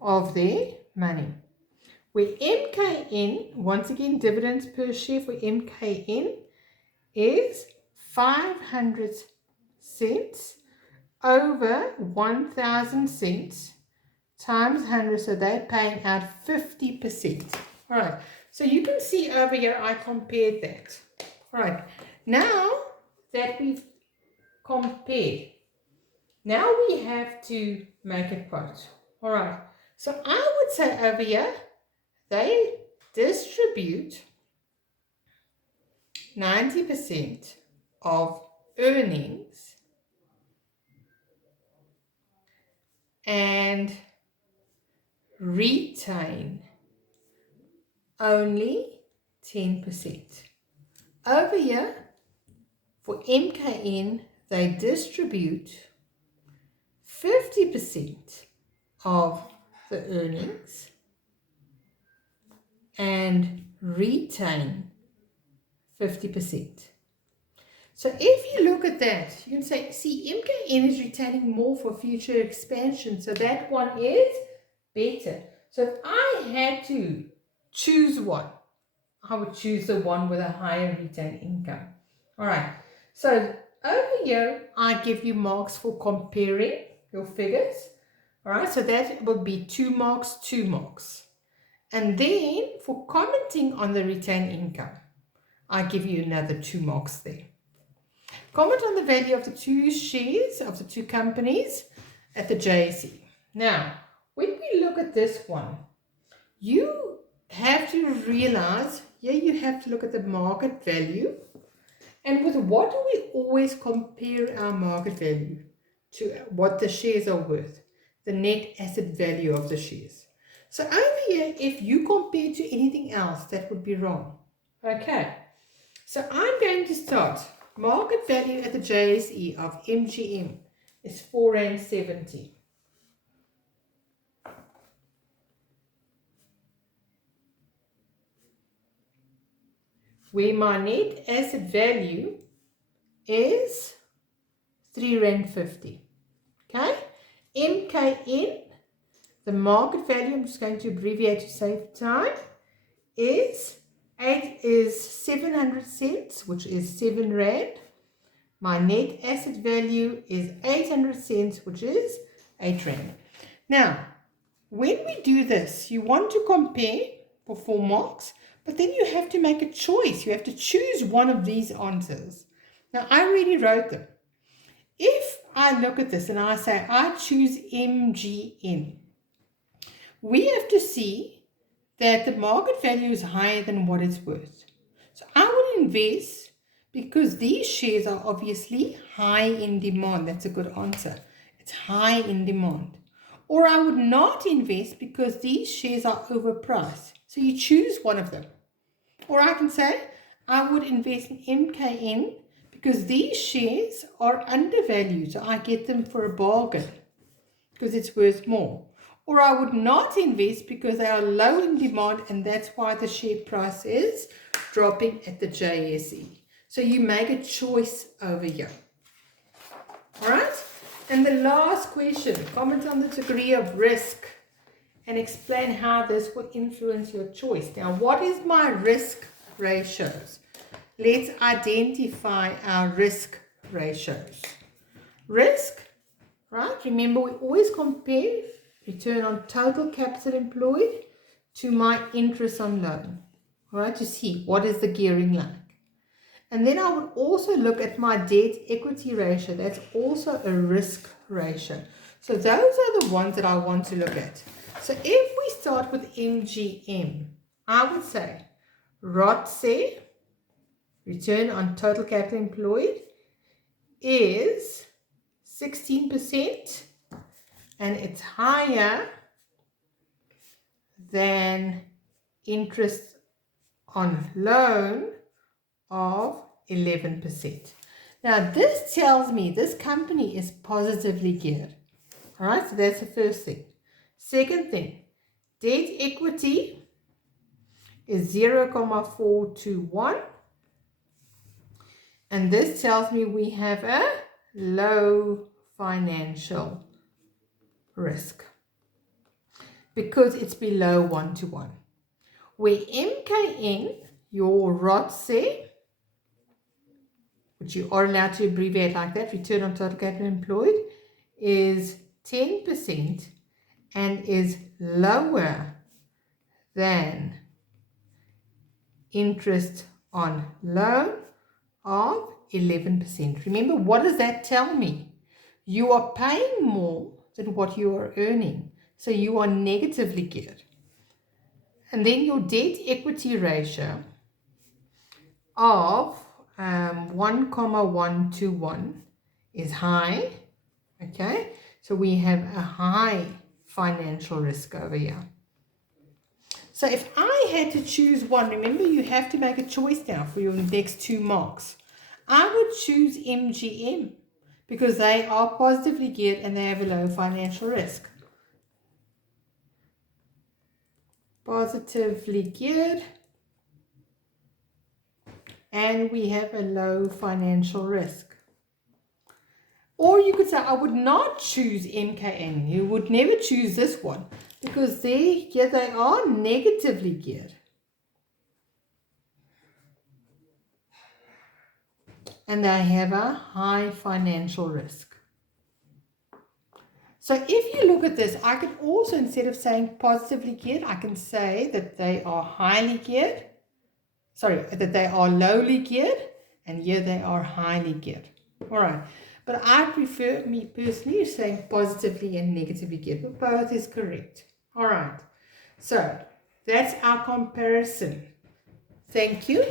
of their money. Where MKN, once again, dividends per share for MKN is 500 cents over 1,000 cents times 100, so they're paying out 50%. All right, so you can see over here I compared that. All right, now that we've compared, now we have to make a quote. All right, so I would say over here they distribute 90% of earnings and retain only 10%. Over here, for MKN, they distribute 50% of the earnings and retain 50%. So if you look at that, you can say, see, MKN is retaining more for future expansion, so that one is better. So if I had to choose one, I would choose the one with a higher retained income. All right, so over here, I give you marks for comparing your figures. All right, so that would be 2 marks, 2 marks. And then for commenting on the retained income, I give you another 2 marks there. Comment on the value of the 2 shares of the 2 companies at the JSE. Now, when we look at this one, you have to realize, here you have to look at the market value. And with what do we always compare our market value to? What the shares are worth, the net asset value of the shares. So over here, if you compare to anything else, that would be wrong. Okay, so I'm going to start. Market value at the JSE of MGM is R4.70. Where my net asset value is R3.50. Okay, MKN, the market value, I'm just going to abbreviate to save time, is 700 cents, which is 7 Rand. My net asset value is 800 cents, which is 8 Rand. Now, when we do this, you want to compare for 4 marks, but then you have to make a choice. You have to choose one of these answers. Now, I already wrote them. If I look at this and I say I choose MGM, we have to see that the market value is higher than what it's worth. So I would invest because these shares are obviously high in demand. That's a good answer. It's high in demand. Or I would not invest because these shares are overpriced. So you choose one of them. Or I can say I would invest in MKN because these shares are undervalued. So I get them for a bargain because it's worth more. Or I would not invest because they are low in demand and that's why the share price is dropping at the JSE. So you make a choice over here. All right? And the last question, comment on the degree of risk and explain how this will influence your choice. Now, what is my risk ratios? Let's identify our risk ratios. Risk, right? Remember, we always compare return on total capital employed to my interest on loan, all right, to see what is the gearing like. And then I would also look at my debt equity ratio. That's also a risk ratio. So those are the ones that I want to look at. So if we start with MGM, I would say ROTCE, return on total capital employed, is 16%. And it's higher than interest on loan of 11%. Now, this tells me this company is positively geared. All right, so that's the first thing. Second thing, debt equity is 0.421. And this tells me we have a low financial risk. because it's below 1 to 1. Where MKN, your ROTCE, which you are allowed to abbreviate like that, return on total capital employed, is 10% and is lower than interest on loan of 11%. Remember, what does that tell me? You are paying more than what you are earning, so you are negatively geared. And then your debt equity ratio of 1,1 to 1 is high. Okay, so we have a high financial risk over here. So if I had to choose one, remember you have to make a choice now for your next 2 marks. I would choose MGM because they are positively geared and they have a low financial risk. Positively geared and we have a low financial risk. Or you could say, I would not choose MKN. You would never choose this one because they are negatively geared. And they have a high financial risk. So if you look at this, I could also, instead of saying positively geared, I can say that they are highly geared. Sorry, that they are lowly geared. And here they are highly geared. All right. But I prefer, me personally, saying positively and negatively geared. But both is correct. All right. So that's our comparison. Thank you.